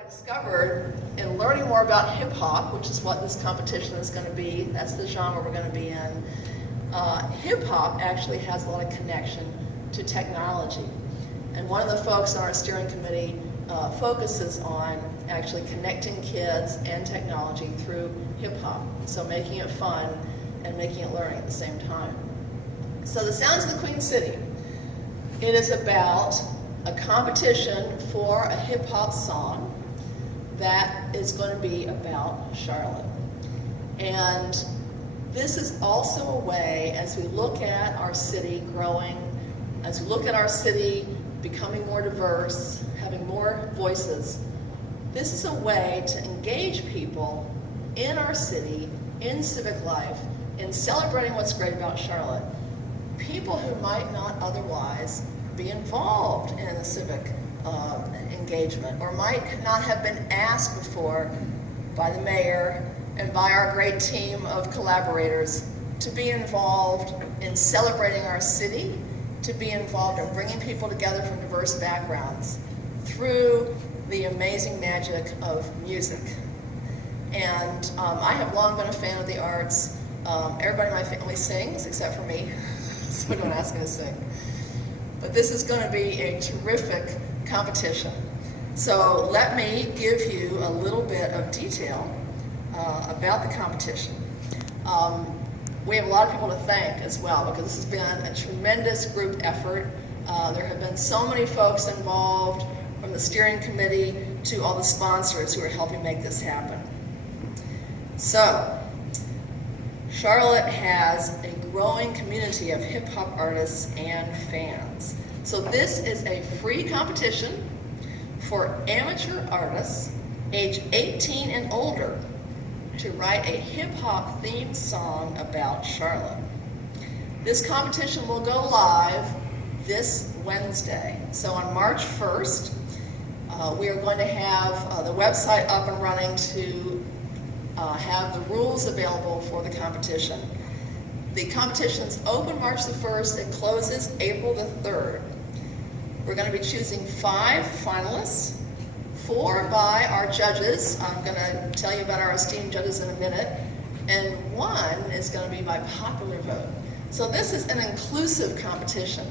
I discovered in learning more about hip hop, which is what this competition is going to be, that's the genre we're going to be in, hip hop actually has a lot of connection to technology. And one of the folks on our steering committee focuses on actually connecting kids and technology through hip hop. So making it fun and making it learning at the same time. So the Sounds of the Queen City, it is about a competition for a hip hop song that is going to be about Charlotte. And this is also a way, as we look at our city growing, as we look at our city becoming more diverse, having more voices, this is a way to engage people in our city, in civic life, in celebrating what's great about Charlotte. People who might not otherwise be involved in a civic engagement, or might not have been asked before by the mayor and by our great team of collaborators to be involved in celebrating our city, to be involved in bringing people together from diverse backgrounds through the amazing magic of music. And I have long been a fan of the arts. Everybody in my family sings, except for me, so don't ask me to sing. But this is going to be a terrific competition. So let me give you a little bit of detail about the competition. We have a lot of people to thank as well, because this has been a tremendous group effort. There have been so many folks involved, from the steering committee to all the sponsors who are helping make this happen. So, Charlotte has a growing community of hip hop artists and fans. So this is a free competition for amateur artists age 18 and older to write a hip hop themed song about Charlotte. This competition will go live this Wednesday. So on March 1st, we are going to have the website up and running to have the rules available for the competition. The competition's open March the 1st, it closes April the 3rd. We're going to be choosing 5 finalists, 4 by our judges. I'm going to tell you about our esteemed judges in a minute, and 1 is going to be by popular vote. So this is an inclusive competition.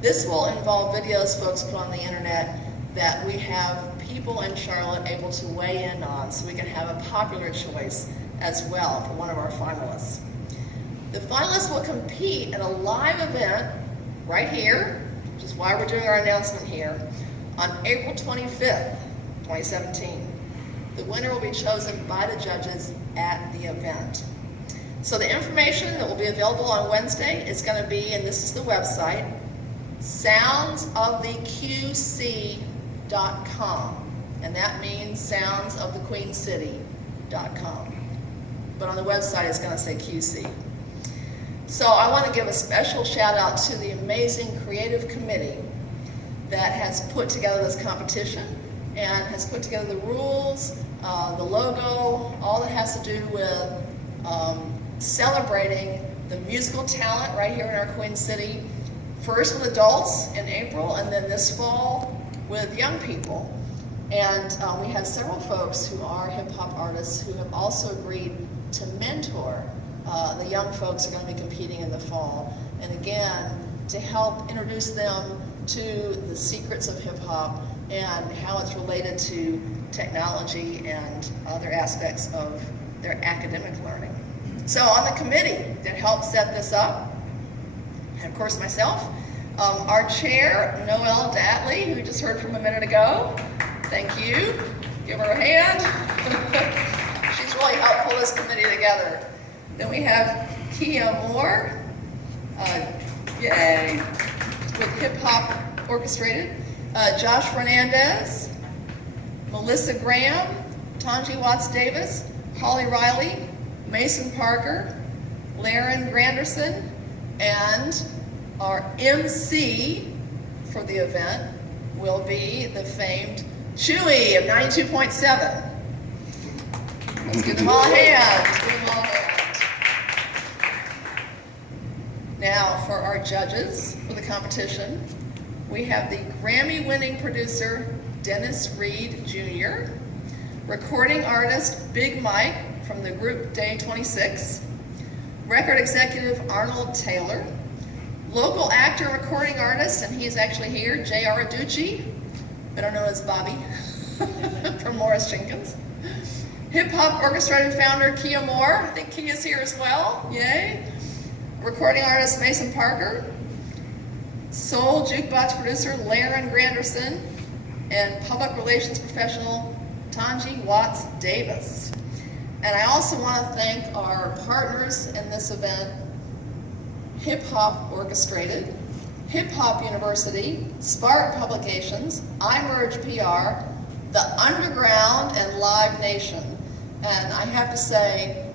This will involve videos folks put on the internet that we have people in Charlotte able to weigh in on, so we can have a popular choice as well for one of our finalists. The finalists will compete at a live event right here, which is why we're doing our announcement here, on April 25th, 2017. The winner will be chosen by the judges at the event. So the information that will be available on Wednesday is going to be, and this is the website, soundsoftheqc.com, and that means soundsofthequeencity.com. But on the website it's going to say QC. So I want to give a special shout out to the amazing creative committee that has put together this competition and has put together the rules, the logo, all that has to do with celebrating the musical talent right here in our Queen City, first with adults in April, and then this fall with young people. And we have several folks who are hip hop artists who have also agreed to mentor the young folks who are going to be competing in the fall. And again, to help introduce them to the secrets of hip hop and how it's related to technology and other aspects of their academic learning. So on the committee that helped set this up, and of course myself, our chair, Noelle Datley, who we just heard from a minute ago. Thank you. Give her a hand. She's really helped pull this committee together. Then we have Kia Moore, yay, with Hip Hop Orchestrated. Josh Fernandez, Melissa Graham, Tanji Watts Davis, Holly Riley, Mason Parker, Laren Granderson, and our MC for the event will be the famed Chewy of 92.7. Let's give them all a hand. Give them all a hand. Now, for our judges for the competition, we have the Grammy-winning producer, Dennis Reed Jr., recording artist Big Mike from the group Day 26, record executive Arnold Taylor, local actor and recording artist, and he's actually here, J.R. Adducci, better known as Bobby, from Morris Jenkins. Hip-hop orchestrator founder Kia Moore, I think Kia's here as well, yay. Recording artist Mason Parker, soul jukebox producer Laren Granderson, and public relations professional Tanji Watts Davis. And I also want to thank our partners in this event, Hip Hop Orchestrated, Hip Hop University, Spark Publications, iMerge PR, The Underground, and Live Nation. And I have to say,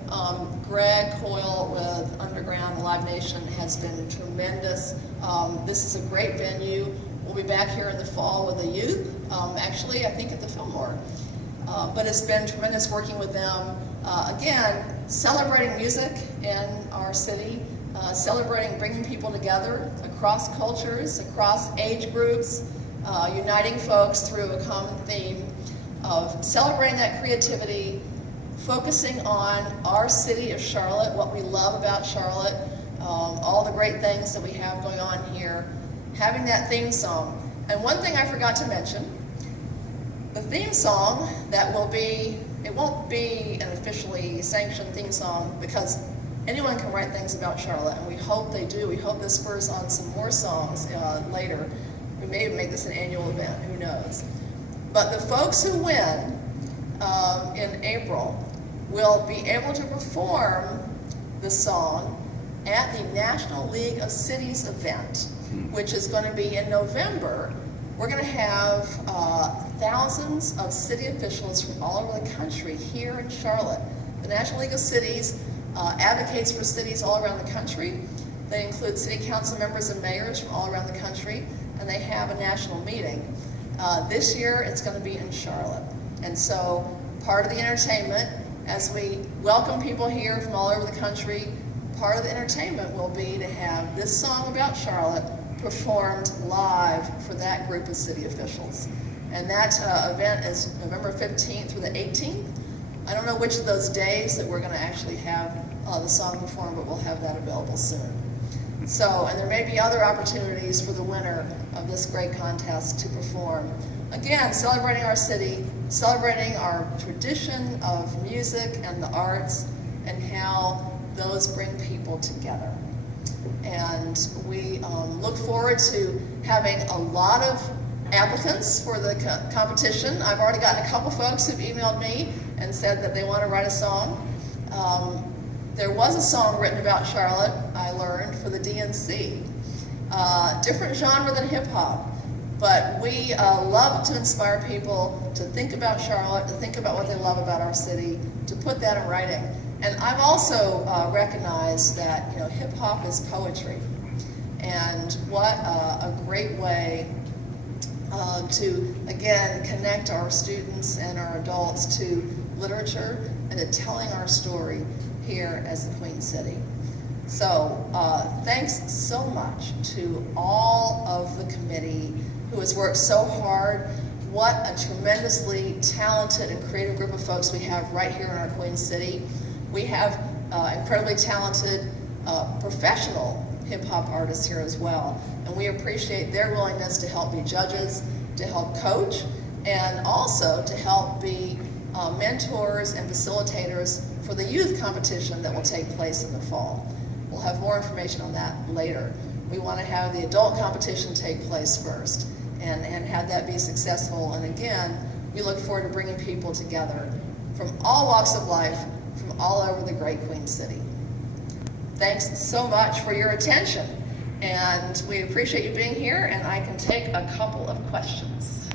Greg Coyle with Underground and Live Nation has been tremendous. This is a great venue. We'll be back here in the fall with the youth, actually I think at the Fillmore. But it's been tremendous working with them. Again, celebrating music in our city, celebrating bringing people together across cultures, across age groups, uniting folks through a common theme of celebrating that creativity, focusing on our city of Charlotte, what we love about Charlotte, all the great things that we have going on here, having that theme song. And one thing I forgot to mention, the theme song that will be, it won't be an officially sanctioned theme song because anyone can write things about Charlotte, and we hope they do. We hope this spurs on some more songs later. We may even make this an annual event, who knows. But the folks who win in April will be able to perform the song at the National League of Cities event, which is going to be in November. We're going to have thousands of city officials from all over the country here in Charlotte. The National League of Cities advocates for cities all around the country. They include city council members and mayors from all around the country, and they have a national meeting. This year it's going to be in Charlotte. And so part of the entertainment, as we welcome people here from all over the country, part of the entertainment will be to have this song about Charlotte performed live for that group of city officials. And that event is November 15th through the 18th. I don't know which of those days that we're going to actually have the song performed, but we'll have that available soon. So, and there may be other opportunities for the winner of this great contest to perform. Again, celebrating our city, celebrating our tradition of music and the arts, and how those bring people together. And we look forward to having a lot of applicants for the competition. I've already gotten a couple folks who've emailed me and said that they want to write a song. There was a song written about Charlotte, I learned, for the DNC. Different genre than hip hop, but we love to inspire people to think about Charlotte, to think about what they love about our city, to put that in writing. And I've also recognized that hip hop is poetry, and what a great way to again connect our students and our adults to literature and to telling our story here as the Queen City. So thanks so much to all of the committee who has worked so hard. What a tremendously talented and creative group of folks we have right here in our Queen City. We have incredibly talented professional hip-hop artists here as well, and we appreciate their willingness to help be judges, to help coach, and also to help be mentors and facilitators for the youth competition that will take place in the fall. We'll have more information on that later. We want to have the adult competition take place first and have that be successful. And again, we look forward to bringing people together from all walks of life, from all over the great Queen City. Thanks so much for your attention, and we appreciate you being here, and I can take a couple of questions.